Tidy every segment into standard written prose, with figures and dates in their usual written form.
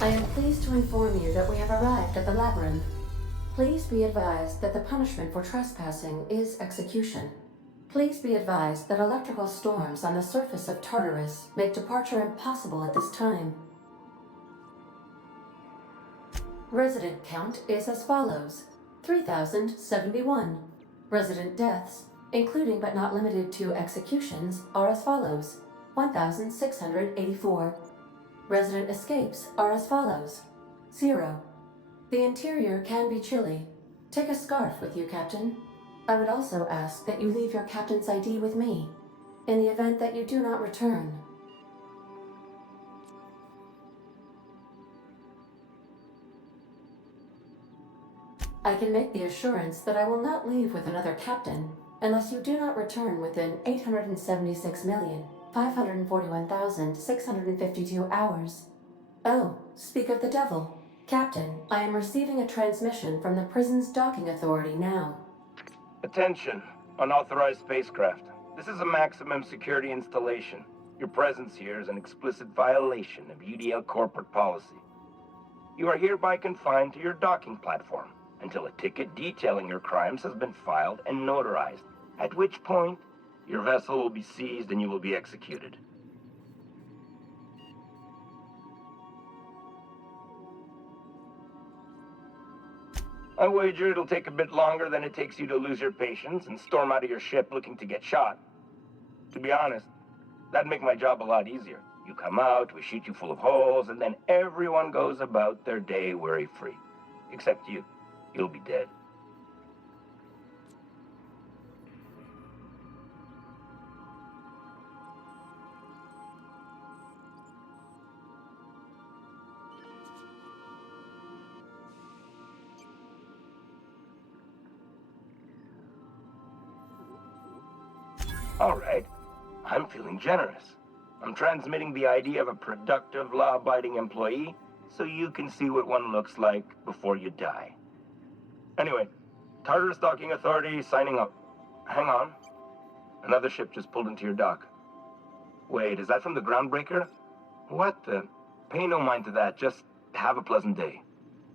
I am pleased to inform you that we have arrived at the labyrinth. Please be advised that the punishment for trespassing is execution. Please be advised that electrical storms on the surface of Tartarus make departure impossible at this time. Resident count is as follows: 3,071. Resident deaths, including but not limited to executions, are as follows: 1,684. Resident escapes are as follows: 0. The interior can be chilly. Take a scarf with you, Captain. I would also ask that you leave your captain's ID with me, in the event that you do not return. I can make the assurance that I will not leave with another captain unless you do not return within 876,541,652 hours. Oh, speak of the devil. Captain, I am receiving a transmission from the prison's docking authority now. Attention, unauthorized spacecraft. This is a maximum security installation. Your presence here is an explicit violation of UDL corporate policy. You are hereby confined to your docking platform until a ticket detailing your crimes has been filed and notarized, at which point your vessel will be seized and you will be executed. I wager it'll take a bit longer than it takes you to lose your patience and storm out of your ship looking to get shot. To be honest, that'd make my job a lot easier. You come out, we shoot you full of holes, and then everyone goes about their day worry-free. Except you. You'll be dead. All right. I'm feeling generous. I'm transmitting the idea of a productive, law-abiding employee so you can see what one looks like before you die. Anyway, Tartarus Docking Authority signing up. Hang on. Another ship just pulled into your dock. Wait, is that from the Groundbreaker? What the? Pay no mind to that. Just have a pleasant day.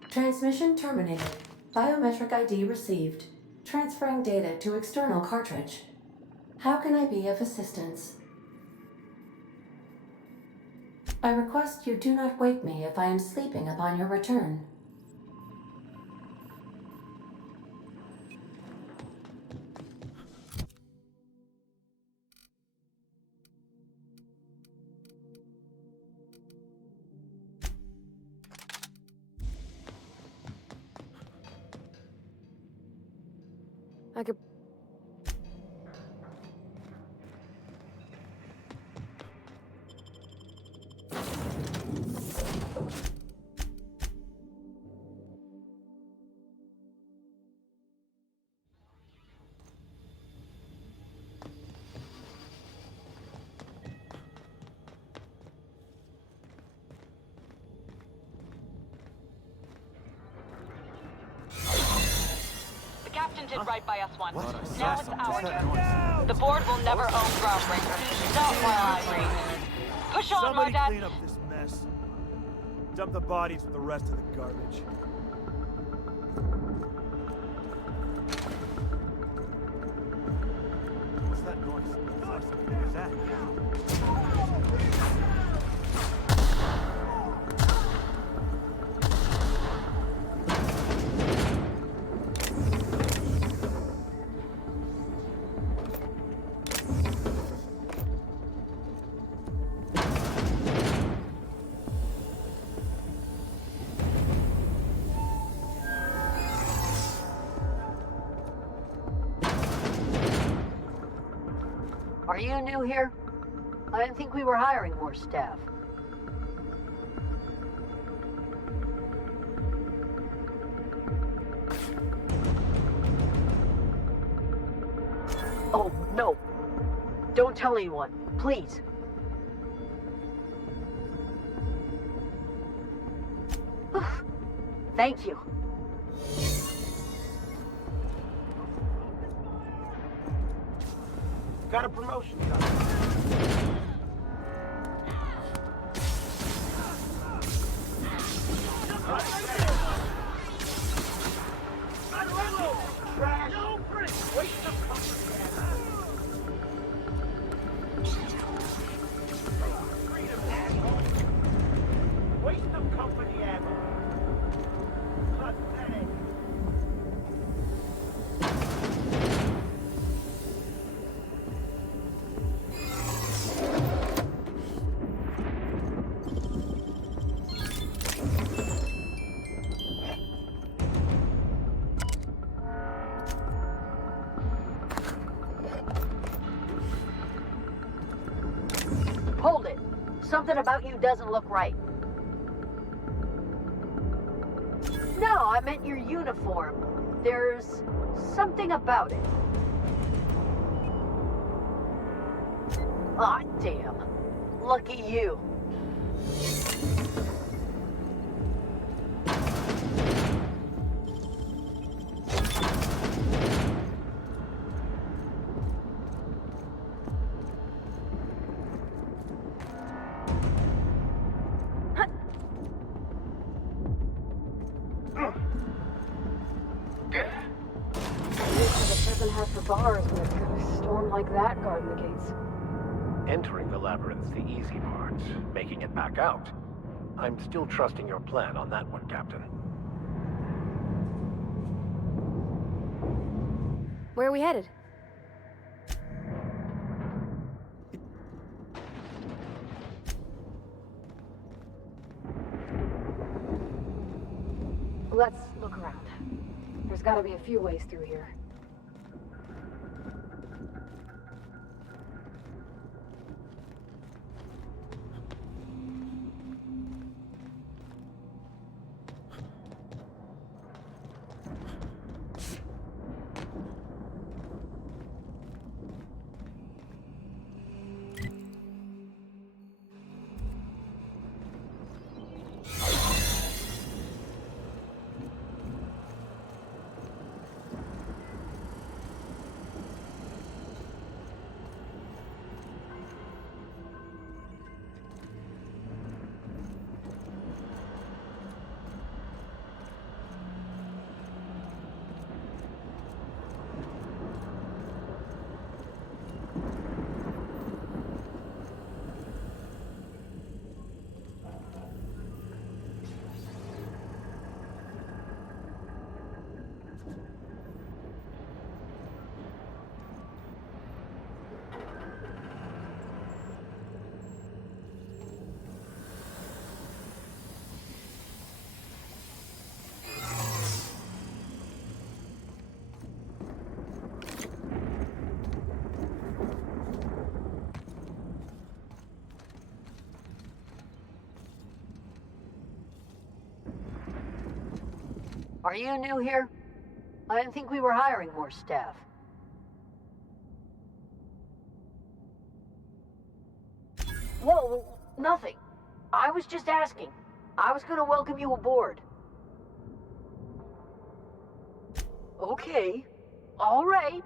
Transmission terminated. Biometric ID received. Transferring data to external cartridge. How can I be of assistance? I request you do not wake me if I am sleeping upon your return. I could... The captain did right by us once. Now it's our turn. The board will never own Groundbreaker. Not while I reign. Push on, Somebody Mardat. clean up this mess. Dump the bodies with the rest of the garbage. What's that noise? What was that? Are you new here? I didn't think we were hiring more staff. Oh, no. Don't tell anyone, please. Thank you. Got a promotion coming. Something about you doesn't look right. No, I meant your uniform. There's something about it. Aw, damn. Lucky you. Doesn't have for bars with a storm like that guarding the gates. Entering the labyrinth's the easy part. Making it back out. I'm still trusting your plan on that one, Captain. Where are we headed? Let's look around. There's gotta be a few ways through here. Are you new here? I didn't think we were hiring more staff. Whoa, nothing. I was just asking. I was gonna welcome you aboard. Okay. All right.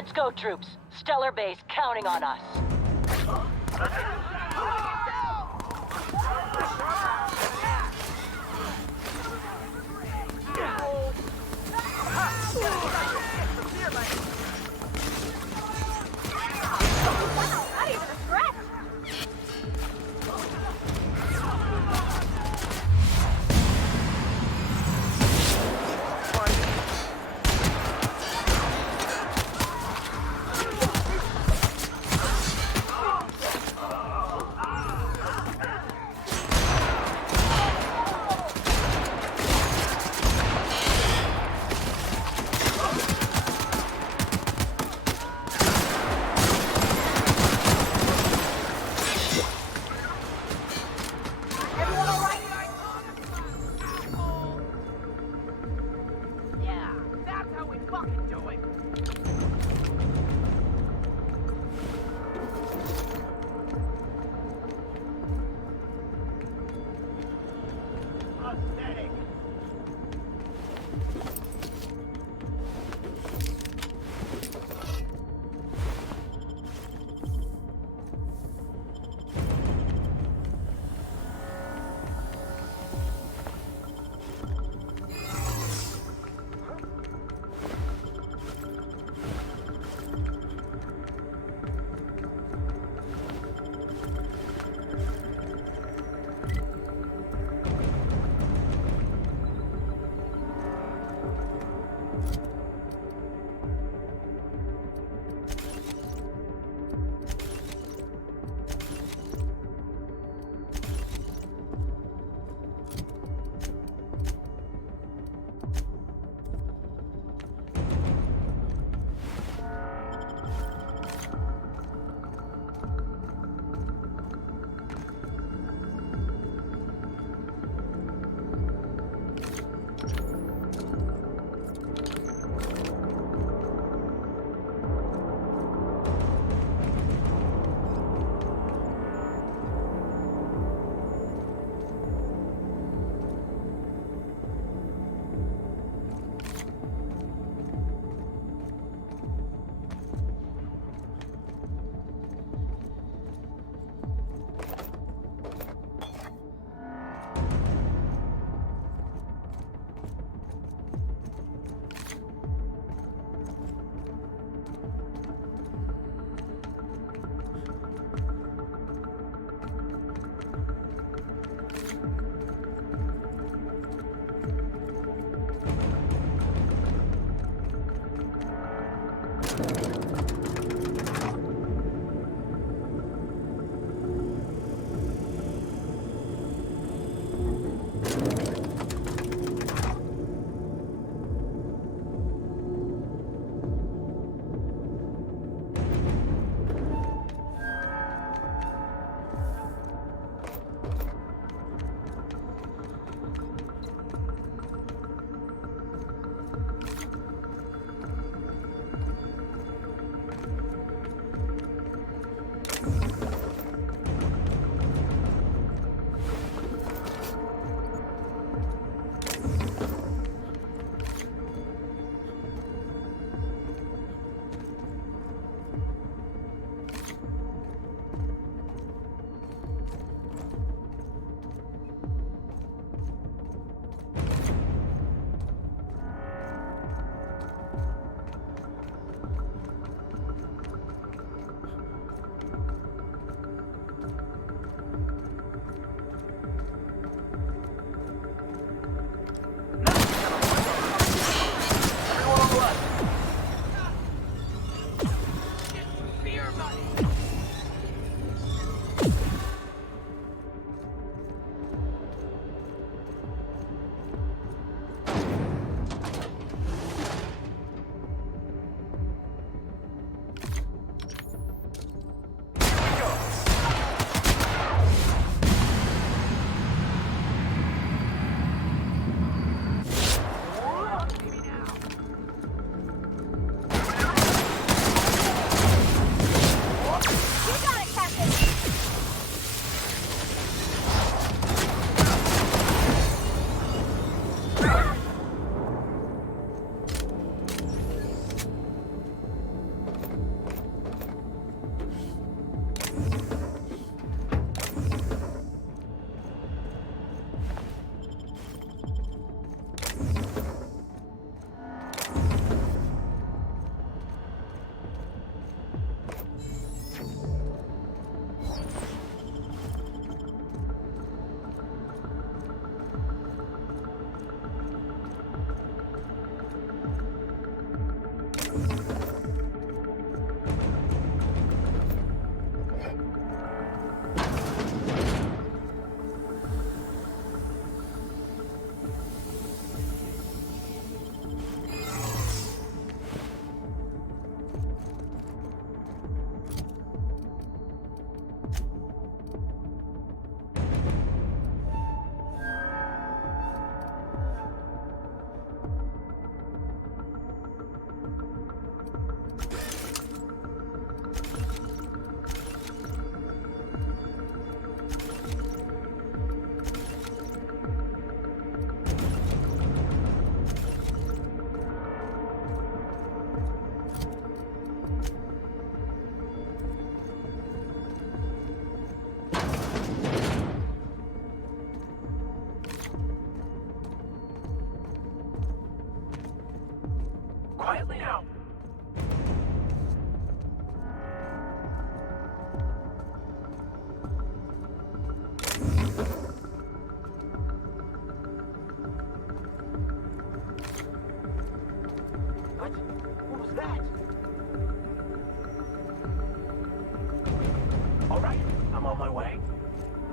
Let's go, troops. Stellar Base counting on us. Not even a threat!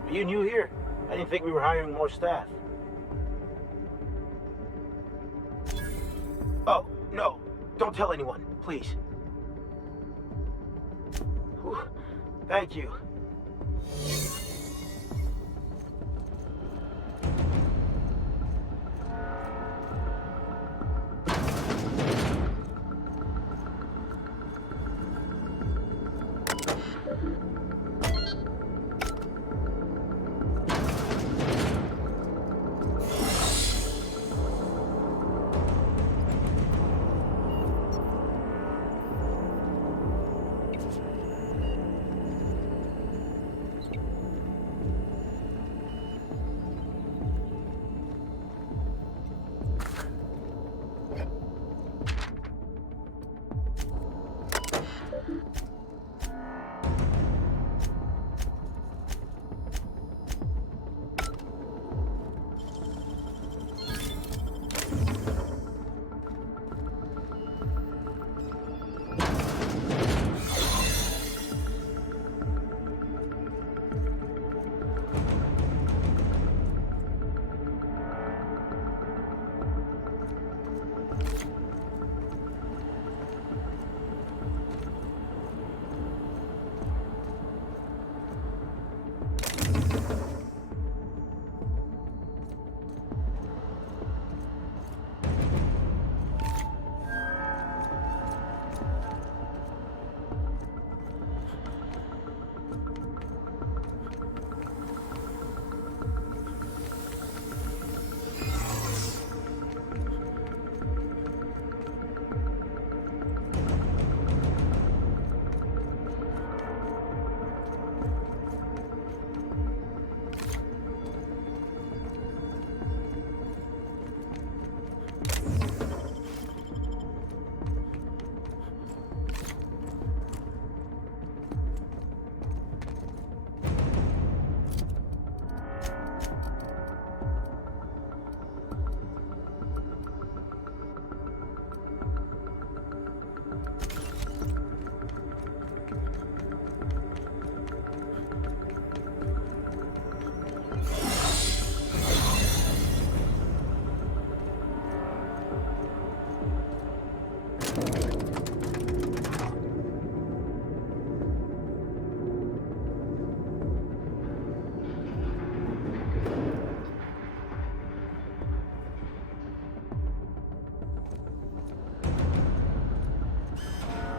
Are you new here? I didn't think we were hiring more staff. Oh, no. Don't tell anyone, please. Whew. Thank you.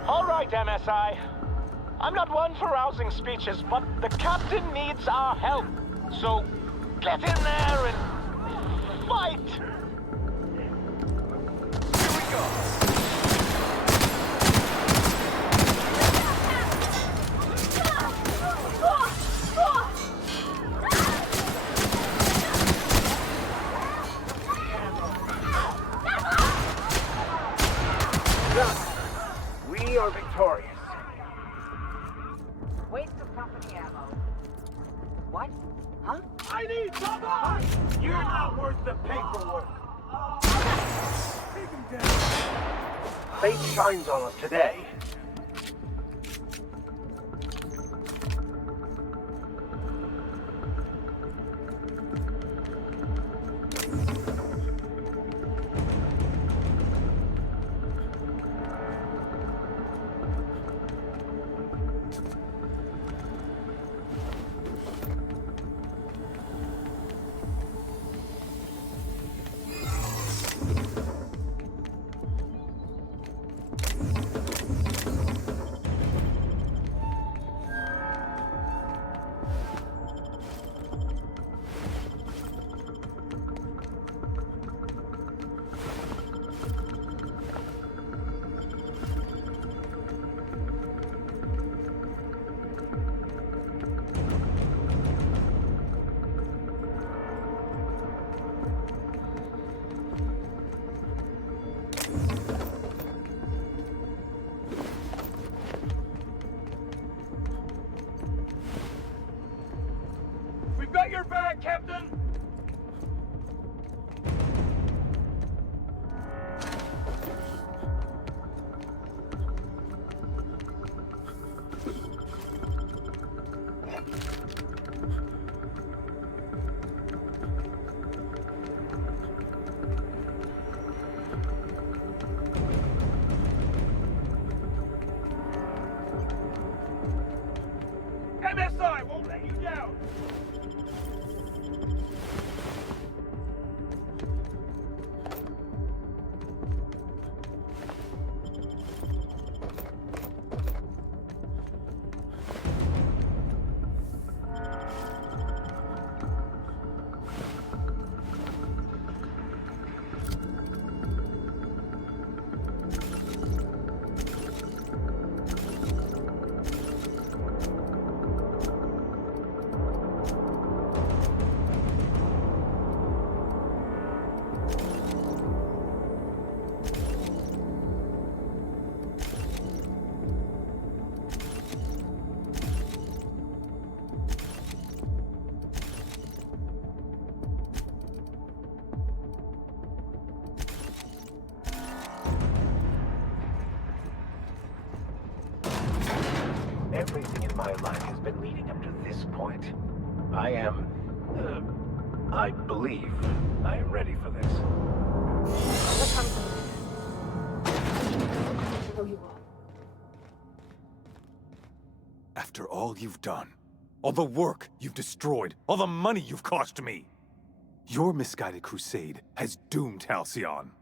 All right, MSI. I'm not one for rousing speeches, but the captain needs our help. So, get in there and fight! Here we go! We are victorious. Waste of company ammo. What? Huh? I need someone! You're not worth the paperwork. Take him down. Fate shines on us today. MSI won't let you down! Everything in my life has been leading up to this point. I believe I am ready for this. What comes to know you all. After all you've done, all the work you've destroyed, all the money you've cost me, your misguided crusade has doomed Halcyon.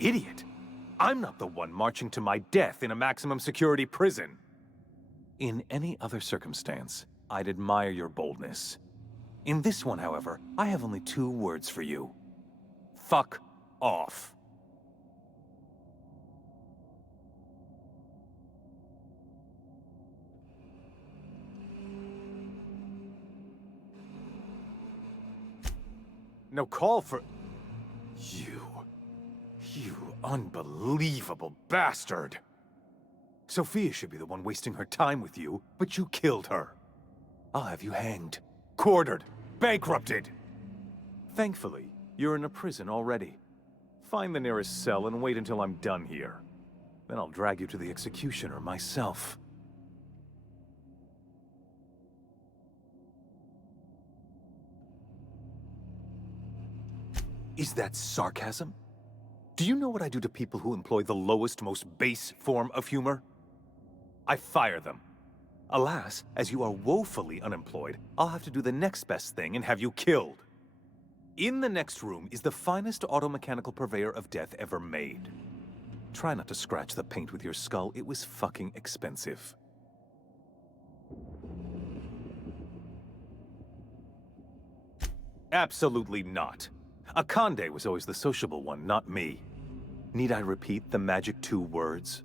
Idiot! I'm not the one marching to my death in a maximum security prison. In any other circumstance, I'd admire your boldness. In this one, however, I have only 2 words for you. Fuck off. No call for... You unbelievable bastard! Sophia should be the one wasting her time with you, but you killed her. I'll have you hanged, quartered, bankrupted. Thankfully, you're in a prison already. Find the nearest cell and wait until I'm done here. Then I'll drag you to the executioner myself. Is that sarcasm? Do you know what I do to people who employ the lowest, most base form of humor? I fire them. Alas, as you are woefully unemployed, I'll have to do the next best thing and have you killed. In the next room is the finest automechanical purveyor of death ever made. Try not to scratch the paint with your skull, it was fucking expensive. Absolutely not. Akande was always the sociable one, not me. Need I repeat the magic 2 words?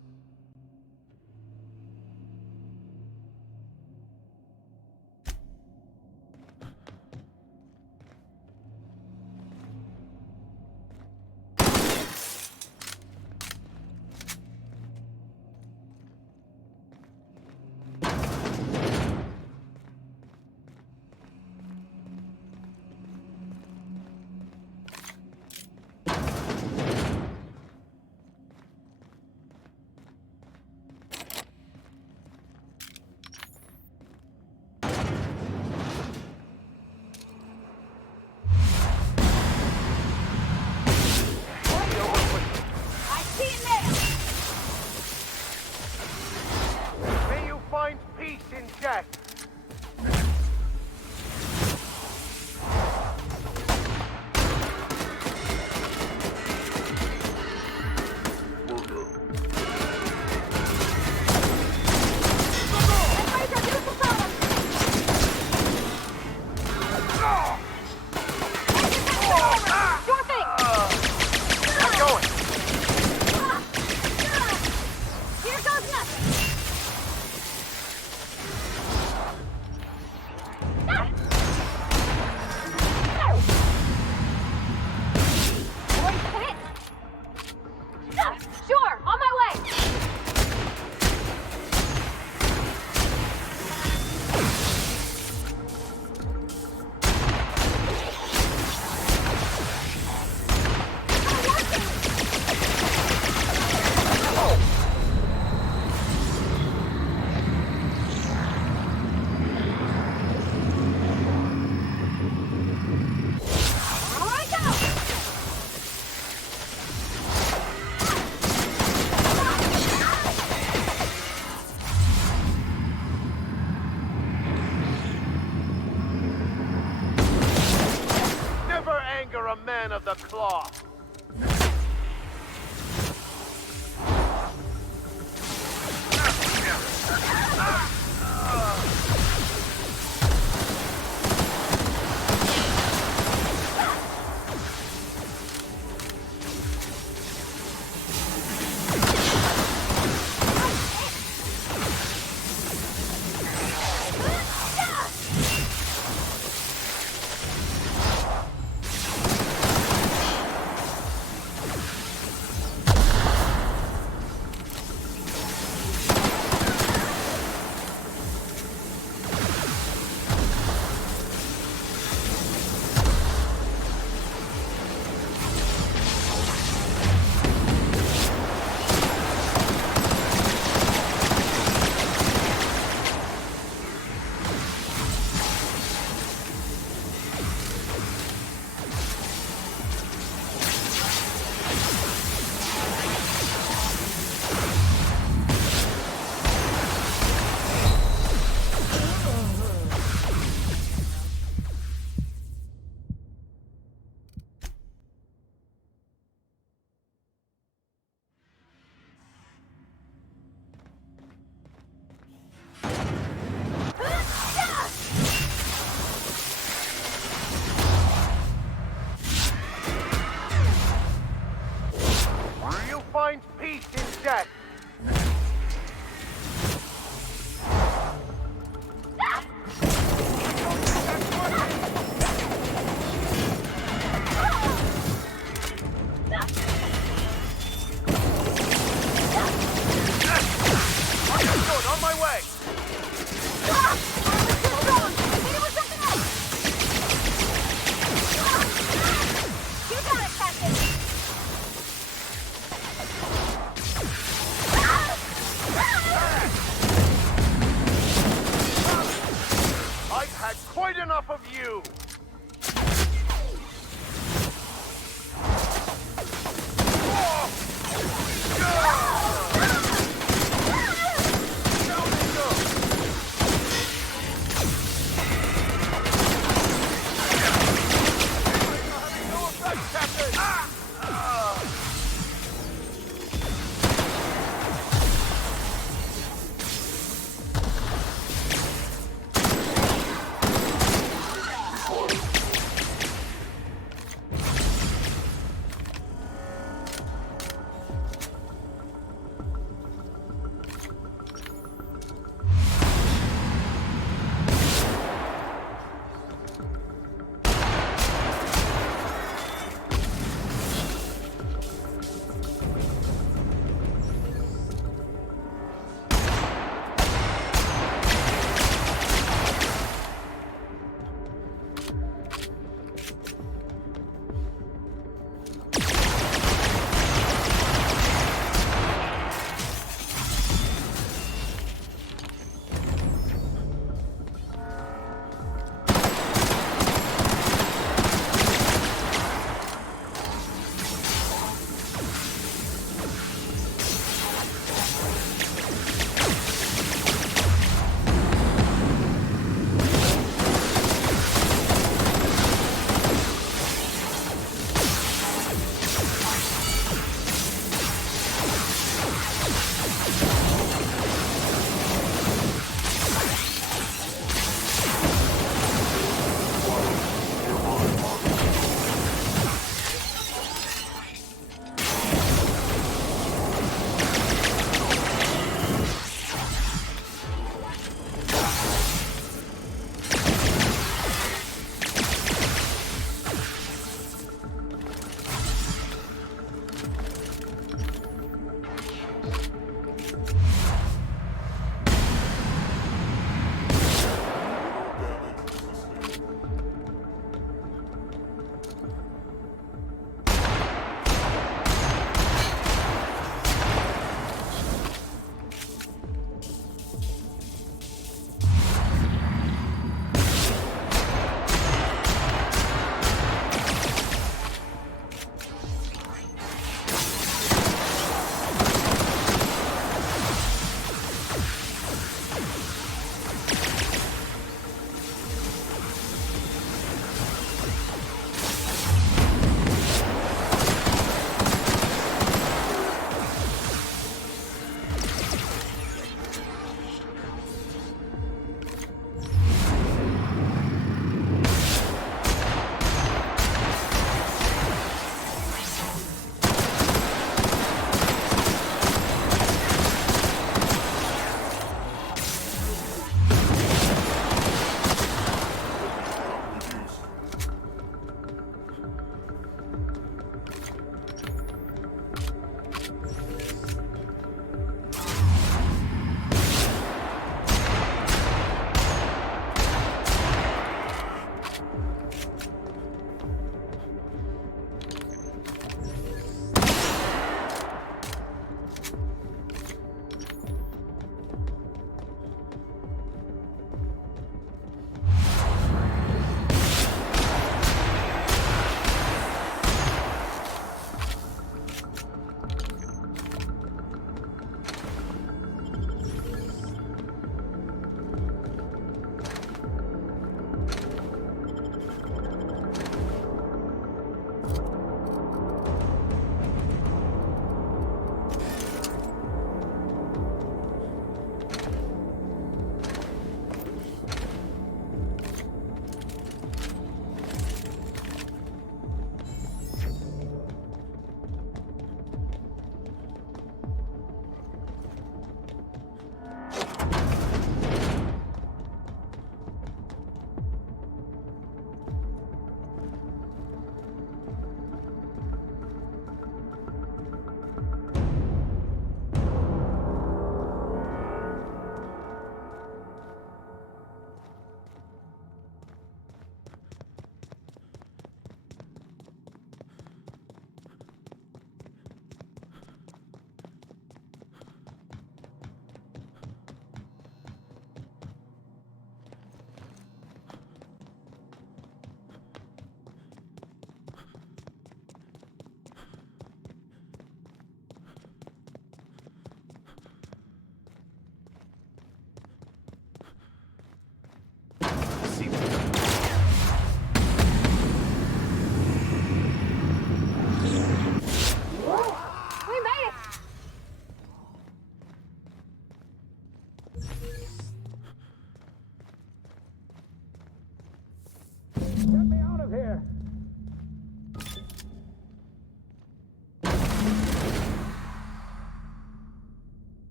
floor. You find peace in death. Understood, on my way. You got it, Captain!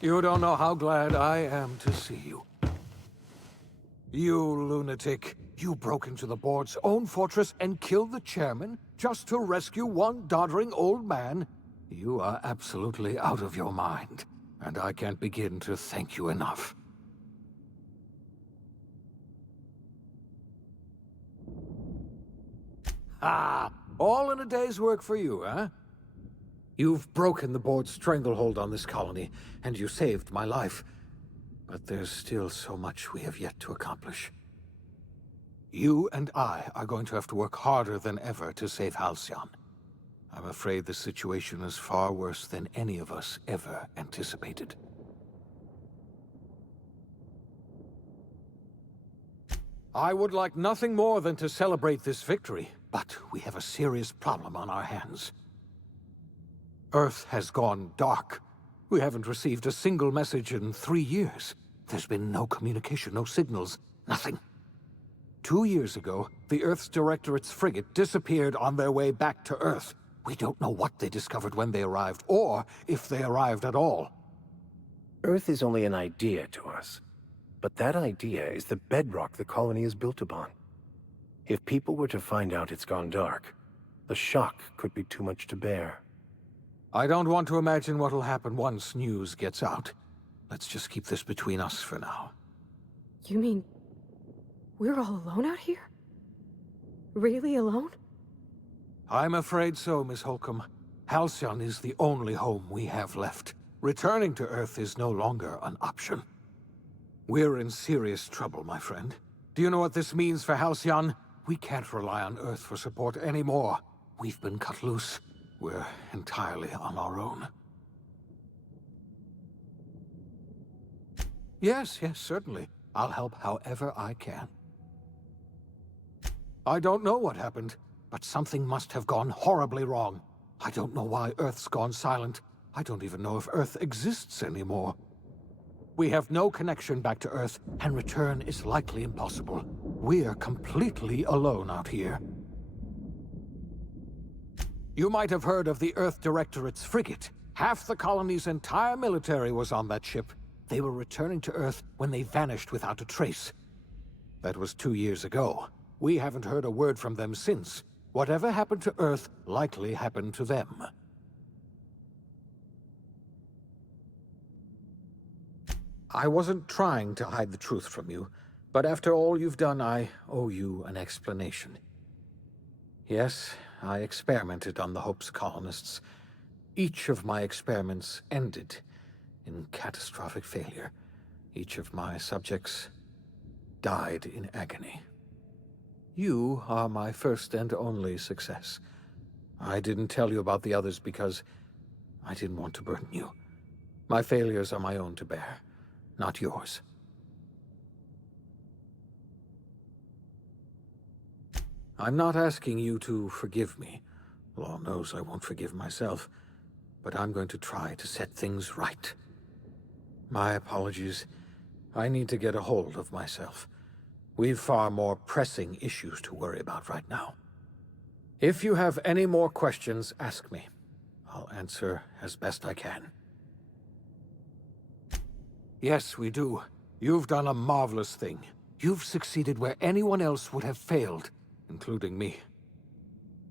You don't know how glad I am to see you. You lunatic. You broke into the board's own fortress and killed the chairman just to rescue one doddering old man? You are absolutely out of your mind, and I can't begin to thank you enough. Ah, all in a day's work for you, huh? You've broken the board's stranglehold on this colony, and you saved my life. But there's still so much we have yet to accomplish. You and I are going to have to work harder than ever to save Halcyon. I'm afraid the situation is far worse than any of us ever anticipated. I would like nothing more than to celebrate this victory, but we have a serious problem on our hands. Earth has gone dark. We haven't received a single message in 3 years. There's been no communication, no signals, nothing. 2 years ago, the Earth's Directorate's frigate disappeared on their way back to Earth. We don't know what they discovered when they arrived, or if they arrived at all. Earth is only an idea to us. But that idea is the bedrock the colony is built upon. If people were to find out it's gone dark, the shock could be too much to bear. I don't want to imagine what'll happen once news gets out. Let's just keep this between us for now. You mean we're all alone out here? Really alone? I'm afraid so, Miss Holcomb. Halcyon is the only home we have left. Returning to Earth is no longer an option. We're in serious trouble, my friend. Do you know what this means for Halcyon? We can't rely on Earth for support anymore. We've been cut loose. We're entirely on our own. Yes, certainly. I'll help however I can. I don't know what happened, but something must have gone horribly wrong. I don't know why Earth's gone silent. I don't even know if Earth exists anymore. We have no connection back to Earth, and return is likely impossible. We're completely alone out here. You might have heard of the Earth Directorate's frigate. Half the colony's entire military was on that ship. They were returning to Earth when they vanished without a trace. That was 2 years ago. We haven't heard a word from them since. Whatever happened to Earth likely happened to them. I wasn't trying to hide the truth from you, but after all you've done, I owe you an explanation. Yes, I experimented on the Hope's colonists. Each of my experiments ended in catastrophic failure. Each of my subjects died in agony. You are my first and only success. I didn't tell you about the others because I didn't want to burden you. My failures are my own to bear, not yours. I'm not asking you to forgive me. Law knows I won't forgive myself, but I'm going to try to set things right. My apologies. I need to get a hold of myself. We've far more pressing issues to worry about right now. If you have any more questions, ask me. I'll answer as best I can. Yes, we do. You've done a marvelous thing. You've succeeded where anyone else would have failed, including me.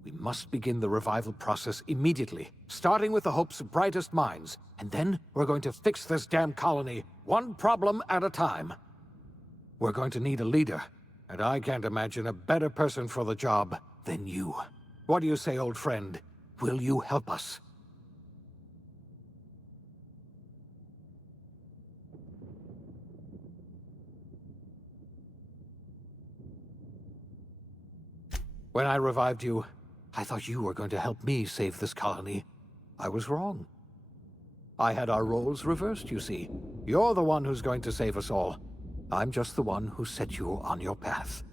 We must begin the revival process immediately, starting with the Hope's brightest minds, and then we're going to fix this damn colony, one problem at a time. We're going to need a leader, and I can't imagine a better person for the job than you. What do you say, old friend? Will you help us? When I revived you, I thought you were going to help me save this colony. I was wrong. I had our roles reversed, you see. You're the one who's going to save us all. I'm just the one who set you on your path.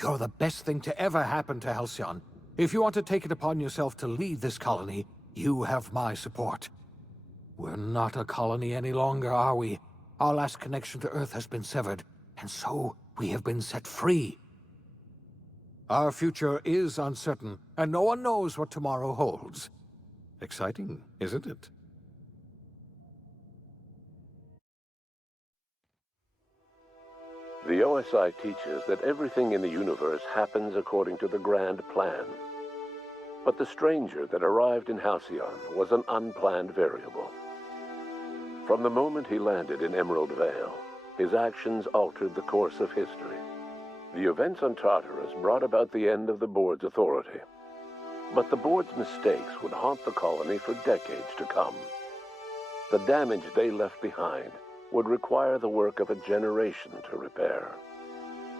You're the best thing to ever happen to Halcyon. If you want to take it upon yourself to lead this colony, you have my support. We're not a colony any longer, are we? Our last connection to Earth has been severed, and so we have been set free. Our future is uncertain, and no one knows what tomorrow holds. Exciting, isn't it? The OSI teaches that everything in the universe happens according to the grand plan. But the stranger that arrived in Halcyon was an unplanned variable. From the moment he landed in Emerald Vale, his actions altered the course of history. The events on Tartarus brought about the end of the board's authority. But the board's mistakes would haunt the colony for decades to come. The damage they left behind would require the work of a generation to repair.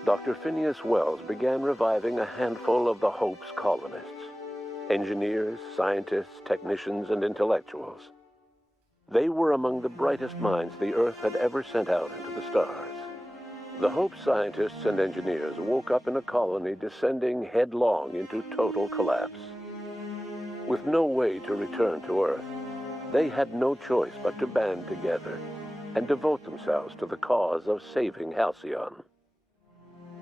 Dr. Phineas Wells began reviving a handful of the Hope's colonists. Engineers, scientists, technicians, and intellectuals. They were among the brightest minds the Earth had ever sent out into the stars. The Hope scientists and engineers woke up in a colony descending headlong into total collapse. With no way to return to Earth, they had no choice but to band together and devote themselves to the cause of saving Halcyon.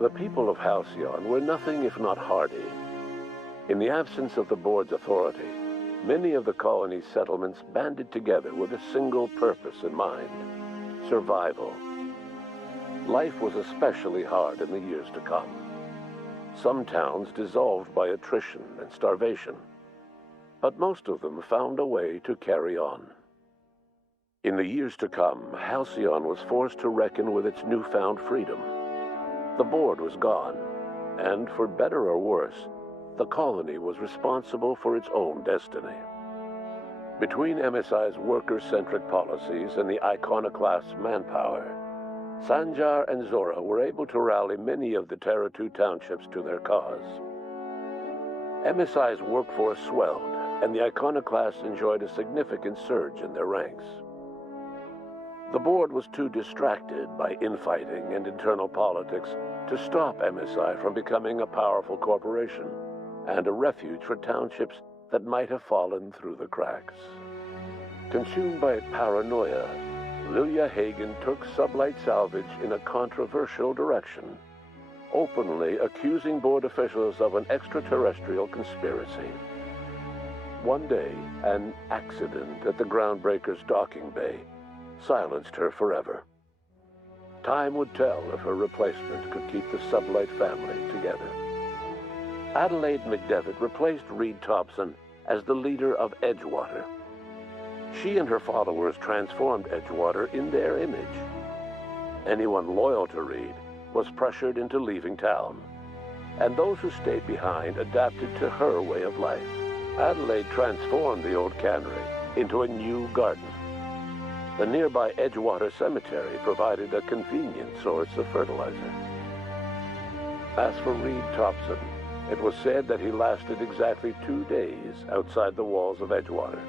The people of Halcyon were nothing if not hardy. In the absence of the board's authority, many of the colony's settlements banded together with a single purpose in mind: survival. Life was especially hard in the years to come. Some towns dissolved by attrition and starvation, but most of them found a way to carry on. In the years to come, Halcyon was forced to reckon with its newfound freedom. The board was gone, and for better or worse, the colony was responsible for its own destiny. Between MSI's worker-centric policies and the iconoclast's manpower, Sanjar and Zora were able to rally many of the Terra 2 townships to their cause. MSI's workforce swelled, and the iconoclasts enjoyed a significant surge in their ranks. The board was too distracted by infighting and internal politics to stop MSI from becoming a powerful corporation and a refuge for townships that might have fallen through the cracks. Consumed by paranoia, Lilia Hagen took Sublight Salvage in a controversial direction, openly accusing board officials of an extraterrestrial conspiracy. One day, an accident at the Groundbreaker's docking bay silenced her forever. Time would tell if her replacement could keep the Sublight family together. Adelaide McDevitt replaced Reed Thompson as the leader of Edgewater. She and her followers transformed Edgewater in their image. Anyone loyal to Reed was pressured into leaving town, and those who stayed behind adapted to her way of life. Adelaide transformed the old cannery into a new garden. The nearby Edgewater Cemetery provided a convenient source of fertilizer. As for Reed Thompson, it was said that he lasted exactly 2 days outside the walls of Edgewater.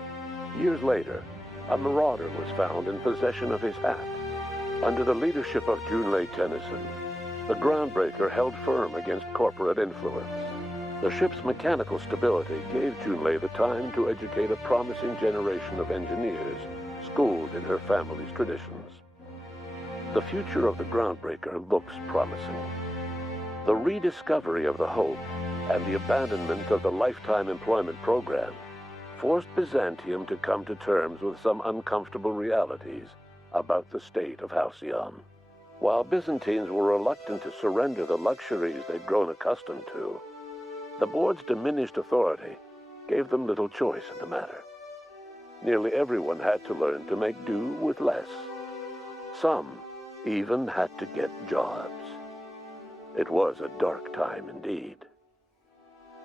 Years later, a marauder was found in possession of his hat. Under the leadership of Junlei Tennyson, the Groundbreaker held firm against corporate influence. The ship's mechanical stability gave Junlei the time to educate a promising generation of engineers schooled in her family's traditions. The future of the Groundbreaker looks promising. The rediscovery of the Hope and the abandonment of the lifetime employment program forced Byzantium to come to terms with some uncomfortable realities about the state of Halcyon. While Byzantines were reluctant to surrender the luxuries they'd grown accustomed to, the board's diminished authority gave them little choice in the matter. Nearly everyone had to learn to make do with less. Some even had to get jobs. It was a dark time indeed.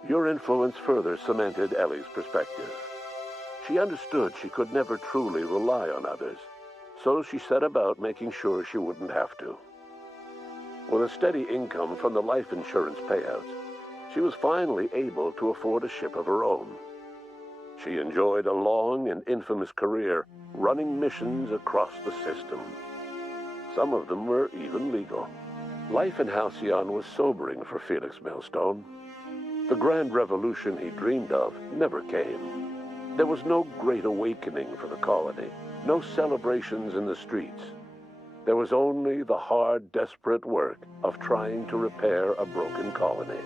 Your influence further cemented Ellie's perspective. She understood she could never truly rely on others, so she set about making sure she wouldn't have to. With a steady income from the life insurance payouts, she was finally able to afford a ship of her own. She enjoyed a long and infamous career running missions across the system. Some of them were even legal. Life in Halcyon was sobering for Felix Millstone. The grand revolution he dreamed of never came. There was no great awakening for the colony, no celebrations in the streets. There was only the hard, desperate work of trying to repair a broken colony.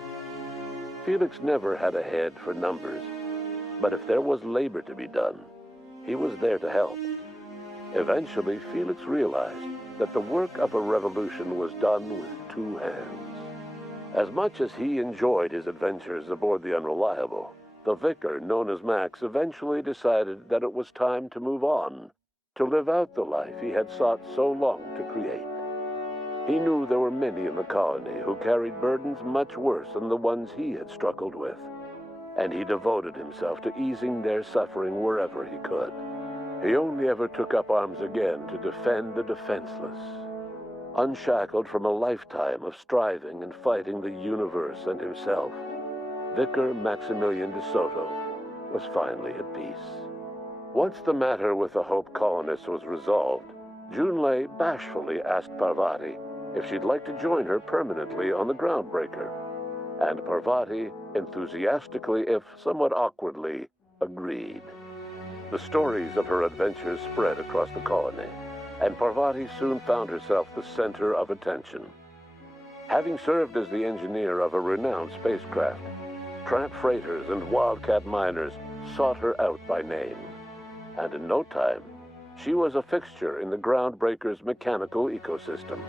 Felix never had a head for numbers, but if there was labor to be done, he was there to help. Eventually, Felix realized that the work of a revolution was done with two hands. As much as he enjoyed his adventures aboard the Unreliable, the vicar, known as Max, eventually decided that it was time to move on, to live out the life he had sought so long to create. He knew there were many in the colony who carried burdens much worse than the ones he had struggled with, and he devoted himself to easing their suffering wherever he could. He only ever took up arms again to defend the defenseless. Unshackled from a lifetime of striving and fighting the universe and himself, Vicar Maximilian de Soto was finally at peace. Once the matter with the Hope colonists was resolved, Junlei bashfully asked Parvati if she'd like to join her permanently on the Groundbreaker, and Parvati enthusiastically, if somewhat awkwardly, agreed. The stories of her adventures spread across the colony, and Parvati soon found herself the center of attention. Having served as the engineer of a renowned spacecraft, tramp freighters and wildcat miners sought her out by name, and in no time, she was a fixture in the Groundbreaker's mechanical ecosystem.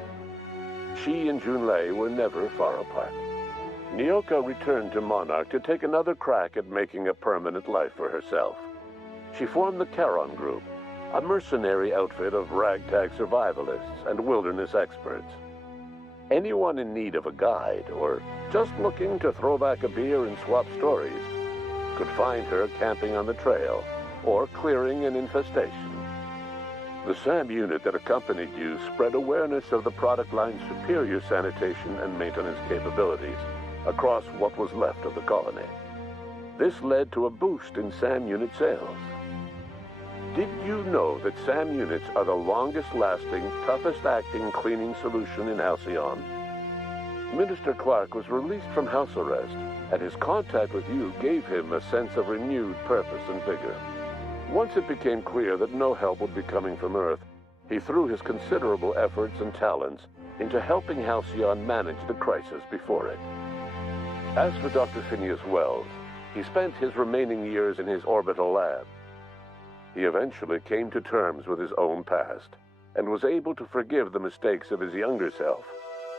She and Junlei were never far apart. Nyoka returned to Monarch to take another crack at making a permanent life for herself. She formed the Charon Group, a mercenary outfit of ragtag survivalists and wilderness experts. Anyone in need of a guide, or just looking to throw back a beer and swap stories, could find her camping on the trail, or clearing an infestation. The SAM unit that accompanied you spread awareness of the product line's superior sanitation and maintenance capabilities across what was left of the colony. This led to a boost in SAM unit sales. Did you know that SAM units are the longest-lasting, toughest-acting cleaning solution in Halcyon? Minister Clark was released from house arrest, and his contact with you gave him a sense of renewed purpose and vigor. Once it became clear that no help would be coming from Earth, he threw his considerable efforts and talents into helping Halcyon manage the crisis before it. As for Dr. Phineas Wells, he spent his remaining years in his orbital lab. He eventually came to terms with his own past and was able to forgive the mistakes of his younger self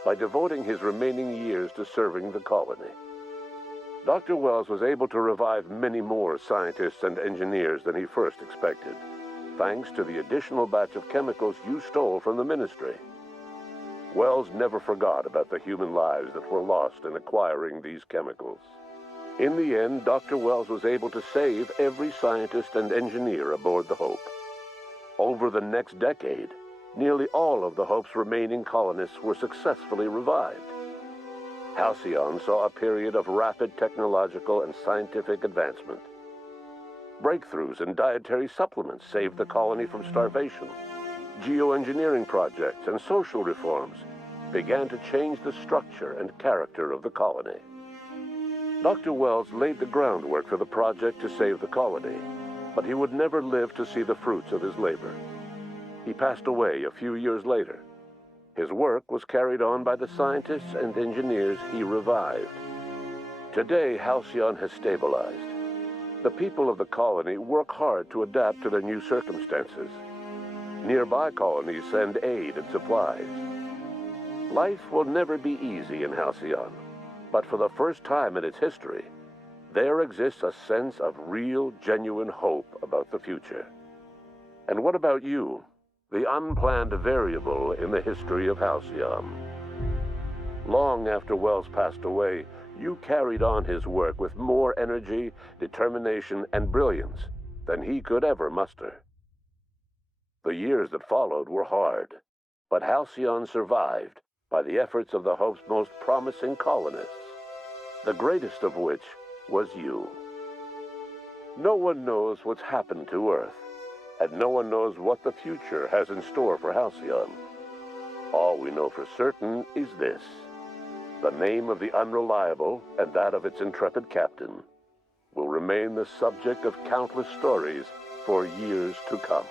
by devoting his remaining years to serving the colony. Dr. Wells was able to revive many more scientists and engineers than he first expected, thanks to the additional batch of chemicals you stole from the Ministry. Wells never forgot about the human lives that were lost in acquiring these chemicals. In the end, Dr. Wells was able to save every scientist and engineer aboard the Hope. Over the next decade, nearly all of the Hope's remaining colonists were successfully revived. Halcyon saw a period of rapid technological and scientific advancement. Breakthroughs in dietary supplements saved the colony from starvation. Geoengineering projects and social reforms began to change the structure and character of the colony. Dr. Wells laid the groundwork for the project to save the colony, but he would never live to see the fruits of his labor. He passed away a few years later. His work was carried on by the scientists and engineers he revived. Today, Halcyon has stabilized. The people of the colony work hard to adapt to their new circumstances. Nearby colonies send aid and supplies. Life will never be easy in Halcyon, but for the first time in its history, there exists a sense of real, genuine hope about the future. And what about you? The unplanned variable in the history of Halcyon. Long after Wells passed away, you carried on his work with more energy, determination, and brilliance than he could ever muster. The years that followed were hard, but Halcyon survived by the efforts of the Hope's most promising colonists, the greatest of which was you. No one knows what's happened to Earth, and no one knows what the future has in store for Halcyon. All we know for certain is this: the name of the Unreliable and that of its intrepid captain will remain the subject of countless stories for years to come.